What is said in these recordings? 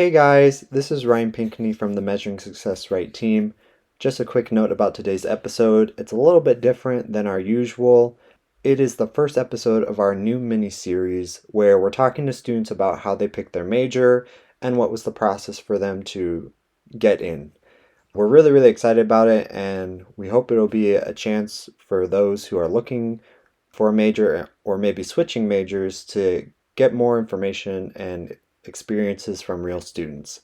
Hey guys, this is Ryan Pinkney from the Measuring Success Right team. Just a quick note about today's episode. It's a little bit different than our usual. It is the first episode of our new mini series where we're talking to students about how they picked their major and what was the process for them to get in. We're really excited about it, and we hope it'll be a chance for those who are looking for a major or maybe switching majors to get more information and experiences from real students.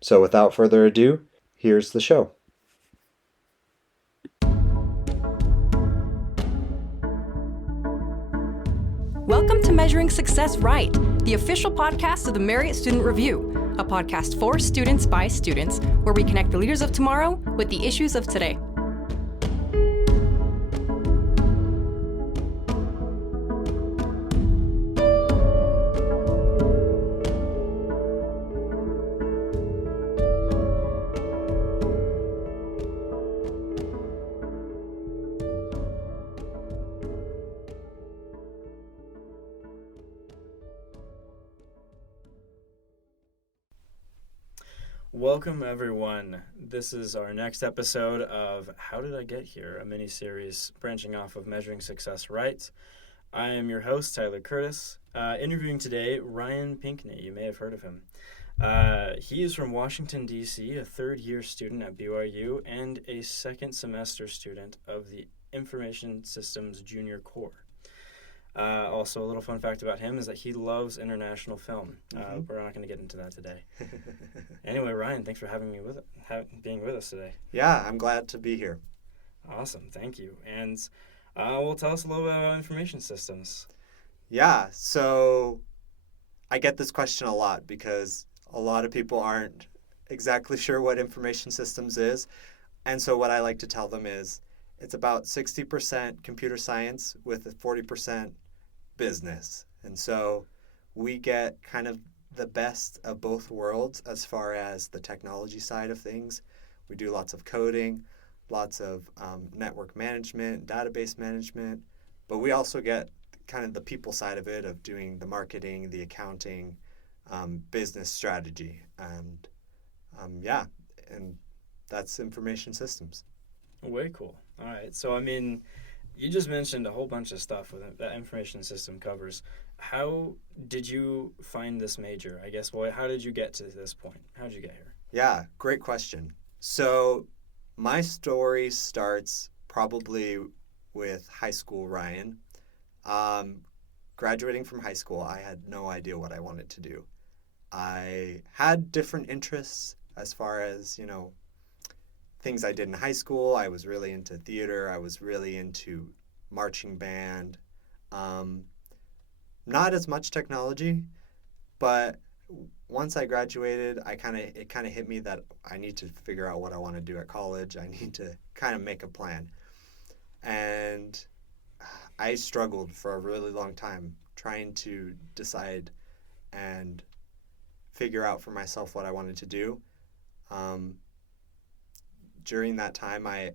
So without further ado, here's the show. Welcome to Measuring Success Right, the official podcast of the Marriott Student Review, a podcast for students by students, where we connect the leaders of tomorrow with the issues of today. Welcome, everyone. This is our next episode of How Did I Get Here, a mini-series branching off of Measuring Success Right. I am your host, Tyler Curtis. Interviewing today, Ryan Pinkney. You may have heard of him. He is from Washington, D.C., a third-year student at BYU, and a second-semester student of the Information Systems Junior Core. Also, a little fun fact about him is that he loves international film. We're not going to get into that today. Anyway, Ryan, thanks for being with us today. Yeah, I'm glad to be here. Awesome, thank you. And well, tell us a little bit about information systems. Yeah, so I get this question a lot because a lot of people aren't exactly sure what information systems is. And so what I like to tell them is it's about 60% computer science with a 40% business. And so we get kind of the best of both worlds as far as the technology side of things. We do lots of coding, lots of network management, database management, but we also get kind of the people side of it of doing the marketing, the accounting, business strategy. And and that's information systems. Way cool. All right. So, I mean, you just mentioned a whole bunch of stuff that information system covers. How did you find this major? I guess, how did you get to this point? How did you get here? Yeah, great question. So my story starts probably with high school, Ryan. Graduating from high school, I had no idea what I wanted to do. I had different interests as far as, things I did in high school. I was really into theater. I was really into marching band. Not as much technology, but once I graduated, it kind of hit me that I need to figure out what I want to do at college. I need to kind of make a plan. And I struggled for a really long time trying to decide and figure out for myself what I wanted to do. During that time, I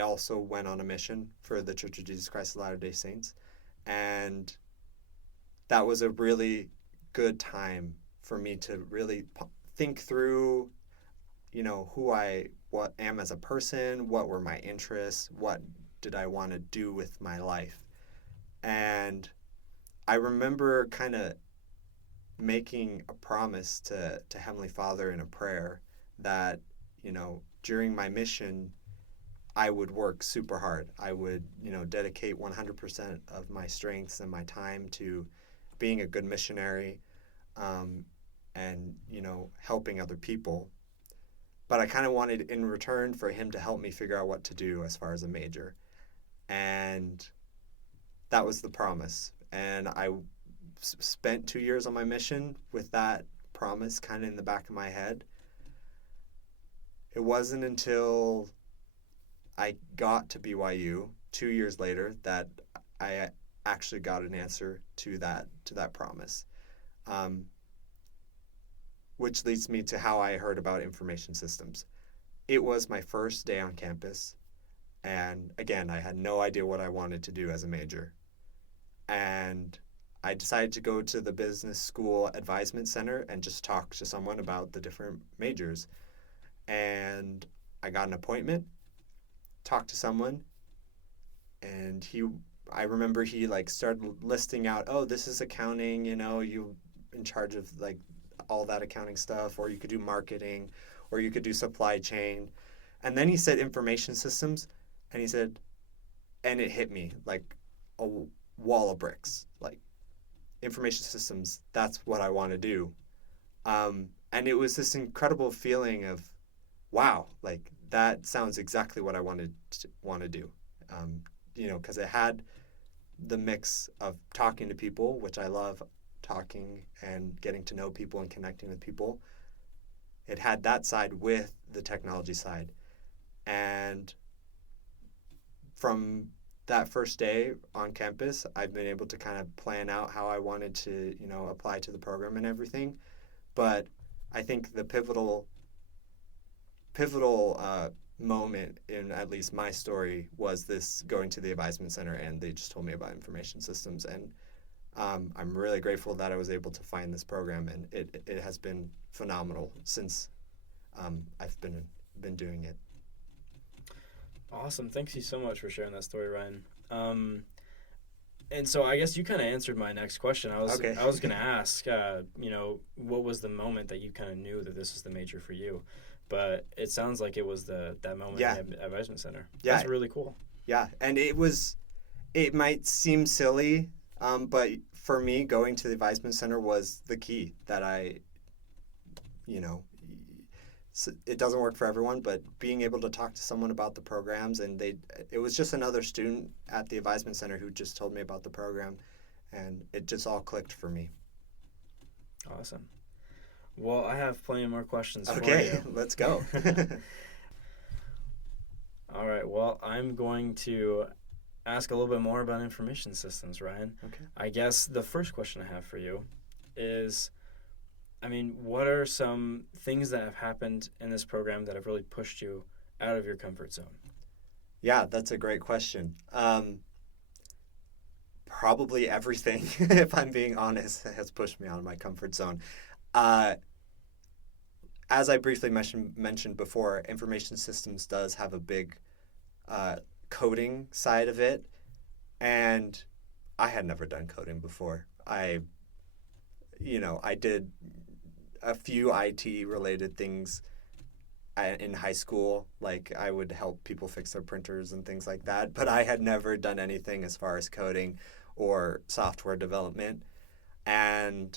also went on a mission for the Church of Jesus Christ of Latter-day Saints, and that was a really good time for me to really think through, who I am as a person, what were my interests, what did I want to do with my life. And I remember kind of making a promise to Heavenly Father in a prayer that, during my mission, I would work super hard. I would, dedicate 100% of my strengths and my time to being a good missionary, and, helping other people. But I kind of wanted in return for him to help me figure out what to do as far as a major. And that was the promise. And I spent 2 years on my mission with that promise kind of in the back of my head. It wasn't until I got to BYU 2 years later that I actually got an answer to that promise, which leads me to how I heard about information systems. It was my first day on campus, and again, I had no idea what I wanted to do as a major. And I decided to go to the business school advisement center and just talk to someone about the different majors. And I got an appointment, talked to someone, and I remember he like started listing out, oh, this is accounting, you in charge of like all that accounting stuff, or you could do marketing, or you could do supply chain. And then he said information systems, and he said, and it hit me like a wall of bricks. Like, information systems, that's what I want to do. And it was this incredible feeling of, wow, like that sounds exactly what I want to do. Because it had the mix of talking to people, which I love, talking and getting to know people and connecting with people. It had that side with the technology side. And from that first day on campus, I've been able to kind of plan out how I wanted to, apply to the program and everything. But I think the pivotal moment in at least my story was this going to the advisement center, and they just told me about information systems. And I'm really grateful that I was able to find this program, and it has been phenomenal since I've been doing it. Awesome. Thanks you so much for sharing that story, Ryan. And so I guess you kind of answered my next question. I was going to ask, what was the moment that you kind of knew that this was the major for you? But it sounds like it was that moment in the advisement center. Yeah. That's really cool. Yeah, and it might seem silly, but for me, going to the advisement center was the key that it doesn't work for everyone, but being able to talk to someone about the programs, and it was just another student at the advisement center who just told me about the program, and it just all clicked for me. Awesome. Well, I have plenty more questions for you. Okay, let's go. All right, well, I'm going to ask a little bit more about information systems, Ryan. Okay. I guess the first question I have for you is, what are some things that have happened in this program that have really pushed you out of your comfort zone? Yeah, that's a great question. Probably everything, if I'm being honest, has pushed me out of my comfort zone. As I briefly mentioned before, information systems does have a big coding side of it, and I had never done coding before. I did a few IT-related things in high school, like I would help people fix their printers and things like that, but I had never done anything as far as coding or software development. And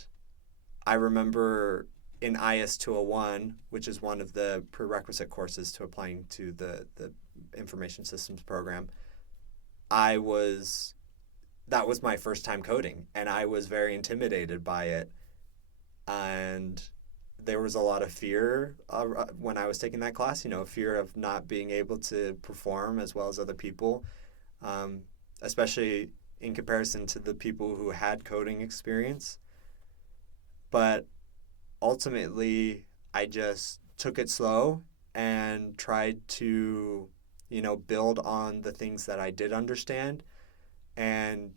I remember in IS 201, which is one of the prerequisite courses to applying to the information systems program, that was my first time coding, and I was very intimidated by it. And there was a lot of fear when I was taking that class, fear of not being able to perform as well as other people, especially in comparison to the people who had coding experience. But ultimately, I just took it slow and tried to, build on the things that I did understand. And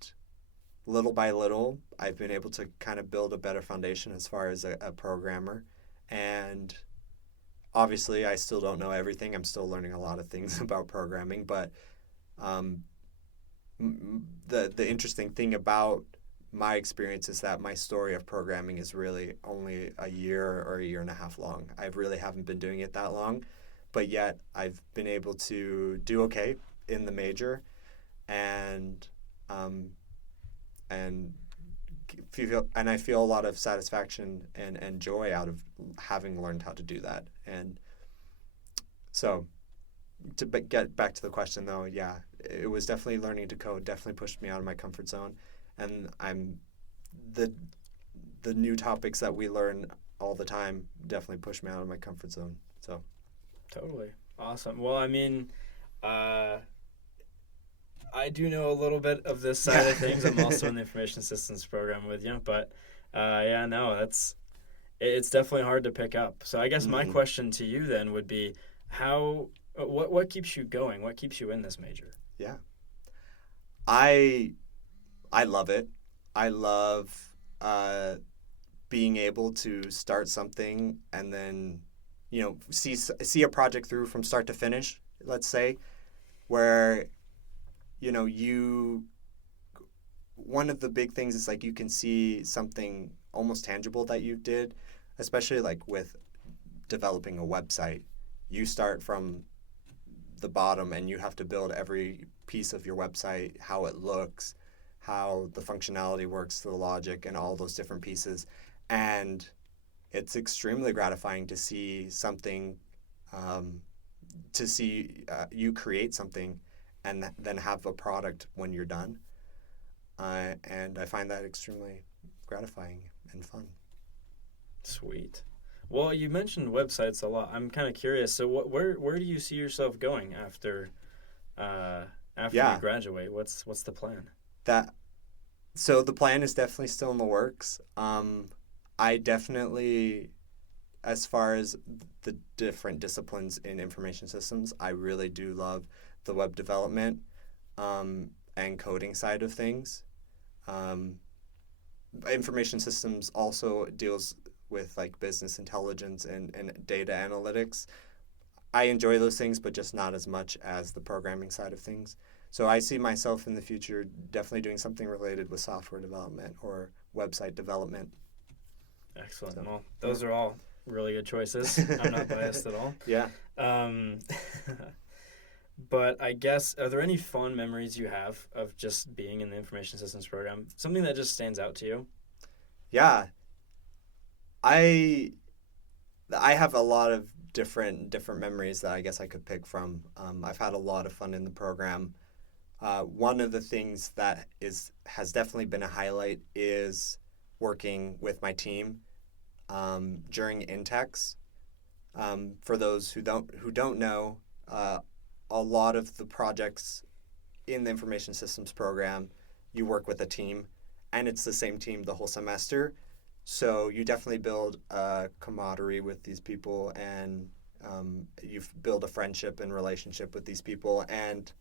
little by little, I've been able to kind of build a better foundation as far as a programmer. And obviously, I still don't know everything. I'm still learning a lot of things about programming. But the interesting thing about my experience is that my story of programming is really only a year or a year and a half long. I really haven't been doing it that long, but yet I've been able to do okay in the major, and I feel a lot of satisfaction and joy out of having learned how to do that. And so to get back to the question though, yeah, it was definitely learning to code, definitely pushed me out of my comfort zone. And the new topics that we learn all the time definitely push me out of my comfort zone. So, totally awesome. Well, I do know a little bit of this side of things. I'm also in the information systems program with you, but it's definitely hard to pick up. So I guess my question to you then would be, what keeps you going? What keeps you in this major? Yeah, I love it. I love being able to start something and then, see a project through from start to finish, let's say, where, one of the big things is like you can see something almost tangible that you did, especially like with developing a website. You start from the bottom and you have to build every piece of your website, how it looks, how the functionality works, the logic, and all those different pieces. And it's extremely gratifying to see something, you create something and then have a product when you're done. And I find that extremely gratifying and fun. Sweet. Well, you mentioned websites a lot. I'm kind of curious. So, where do you see yourself going after you graduate? What's the plan? So the plan is definitely still in the works. I definitely, as far as the different disciplines in information systems, I really do love the web development and coding side of things. Information systems also deals with like business intelligence and data analytics. I enjoy those things, but just not as much as the programming side of things. So I see myself in the future definitely doing something related with software development or website development. Excellent. So, well, those are all really good choices. I'm not biased at all. Yeah. But I guess, are there any fond memories you have of just being in the information systems program? Something that just stands out to you? Yeah. I have a lot of different memories that I guess I could pick from. I've had a lot of fun in the program. One of the things that has definitely been a highlight is working with my team during Intex. For those who don't know, a lot of the projects in the information systems program, you work with a team, and it's the same team the whole semester. So you definitely build a camaraderie with these people, and you build a friendship and relationship with these people. And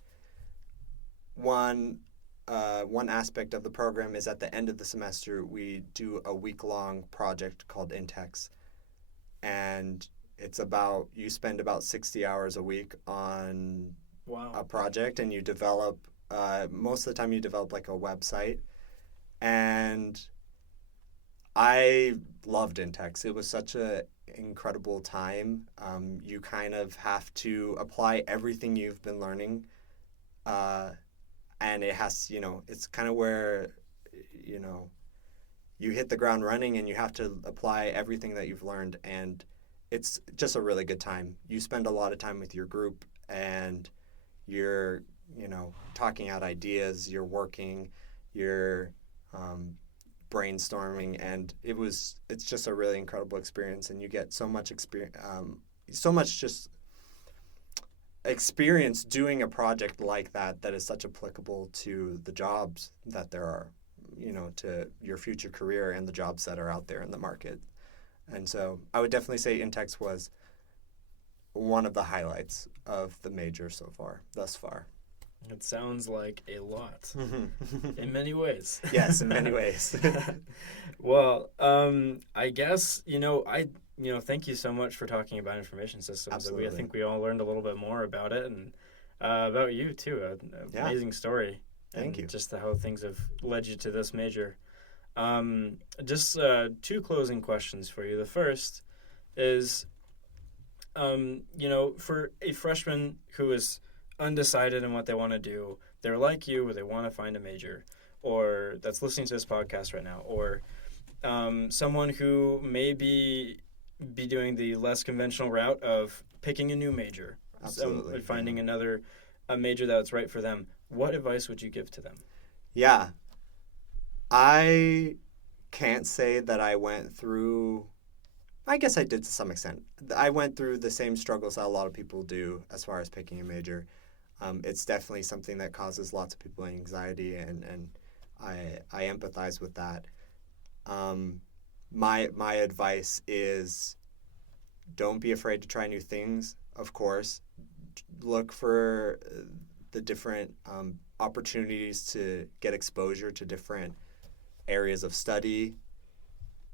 one aspect of the program is at the end of the semester, we do a week-long project called Intex. And you spend about 60 hours a week on a project, and you develop, most of the time you develop like a website. And I loved Intex. It was such an incredible time. You kind of have to apply everything you've been learning. And it has, it's kind of where, you hit the ground running and you have to apply everything that you've learned. And it's just a really good time. You spend a lot of time with your group, and you're, talking out ideas, you're working, you're brainstorming, and it's just a really incredible experience, and you get so much experience doing a project like that is such applicable to the jobs that there are, to your future career and the jobs that are out there in the market. And so I would definitely say Intex was one of the highlights of the major thus far. It sounds like a lot in many ways. Yes, in many ways. Well, I guess, thank you so much for talking about information systems. Absolutely. I think we all learned a little bit more about it, and about you too. Amazing story. Thank you. Just how things have led you to this major. Just two closing questions for you. The first is, for a freshman who is undecided in what they want to do, they're like you, or they want to find a major, or that's listening to this podcast right now, or someone who may be doing the less conventional route of picking a new major. Absolutely. Finding a major that's right for them. What advice would you give to them? Yeah. I can't say that I went through, I guess I did to some extent. I went through the same struggles that a lot of people do as far as picking a major. It's definitely something that causes lots of people anxiety, and I empathize with that. My advice is, don't be afraid to try new things, of course. Look for the different opportunities to get exposure to different areas of study.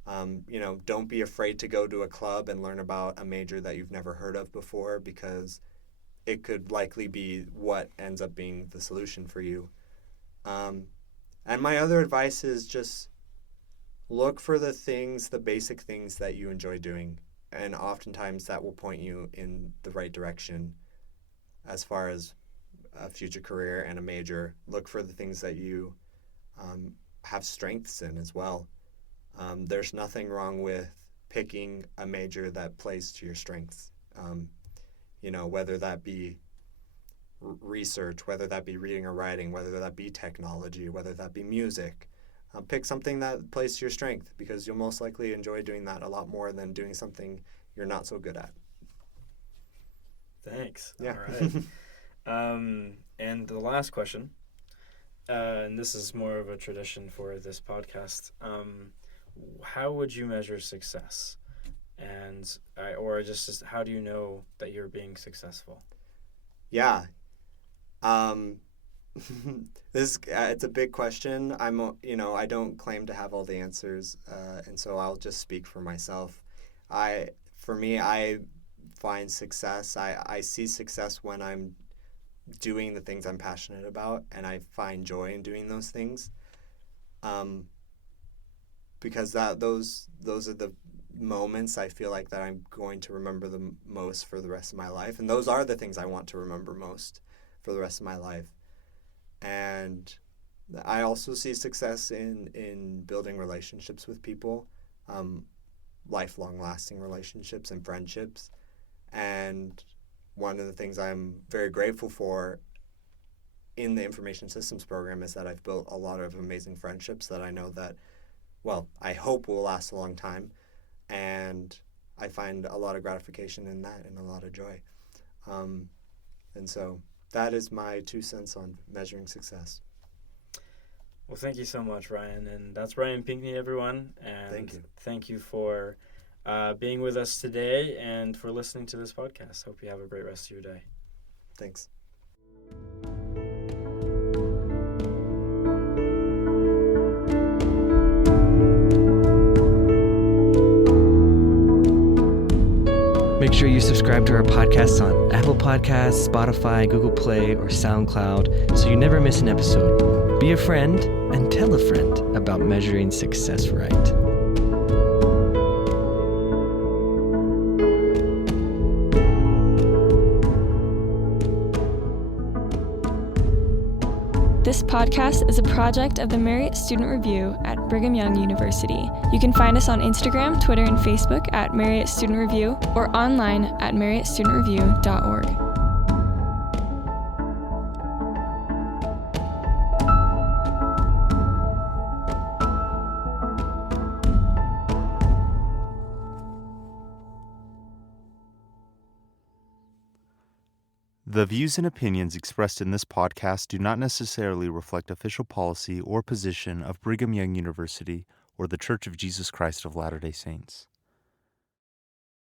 Don't be afraid to go to a club and learn about a major that you've never heard of before, because it could likely be what ends up being the solution for you. And my other advice is just look for the basic things that you enjoy doing. And oftentimes that will point you in the right direction as far as a future career and a major. Look for the things that you have strengths in as well. There's nothing wrong with picking a major that plays to your strengths. Whether that be research, whether that be reading or writing, whether that be technology, whether that be music. Pick something that plays to your strength, because you'll most likely enjoy doing that a lot more than doing something you're not so good at. Thanks. Yeah. All right. And the last question, and this is more of a tradition for this podcast. How would you measure success? And or just how do you know that you're being successful? Yeah. It's a big question. I don't claim to have all the answers, and so I'll just speak for myself. I find success. I see success when I'm doing the things I'm passionate about, and I find joy in doing those things. Because those are the moments I feel like that I'm going to remember the most for the rest of my life, and those are the things I want to remember most for the rest of my life. And I also see success in building relationships with people, lifelong lasting relationships and friendships. And one of the things I'm very grateful for in the information systems program is that I've built a lot of amazing friendships that I know that, I hope will last a long time. And I find a lot of gratification in that and a lot of joy. And so that is my 2 cents on measuring success. Well, thank you so much, Ryan. And that's Ryan Pinkney, everyone. And thank you for being with us today and for listening to this podcast. Hope you have a great rest of your day. Thanks. Make sure you subscribe to our podcasts on Apple Podcasts, Spotify, Google Play, or SoundCloud so you never miss an episode. Be a friend and tell a friend about measuring success right. This podcast is a project of the Marriott Student Review at Brigham Young University. You can find us on Instagram, Twitter, and Facebook at Marriott Student Review or online at marriottstudentreview.org. The views and opinions expressed in this podcast do not necessarily reflect official policy or position of Brigham Young University or the Church of Jesus Christ of Latter-day Saints.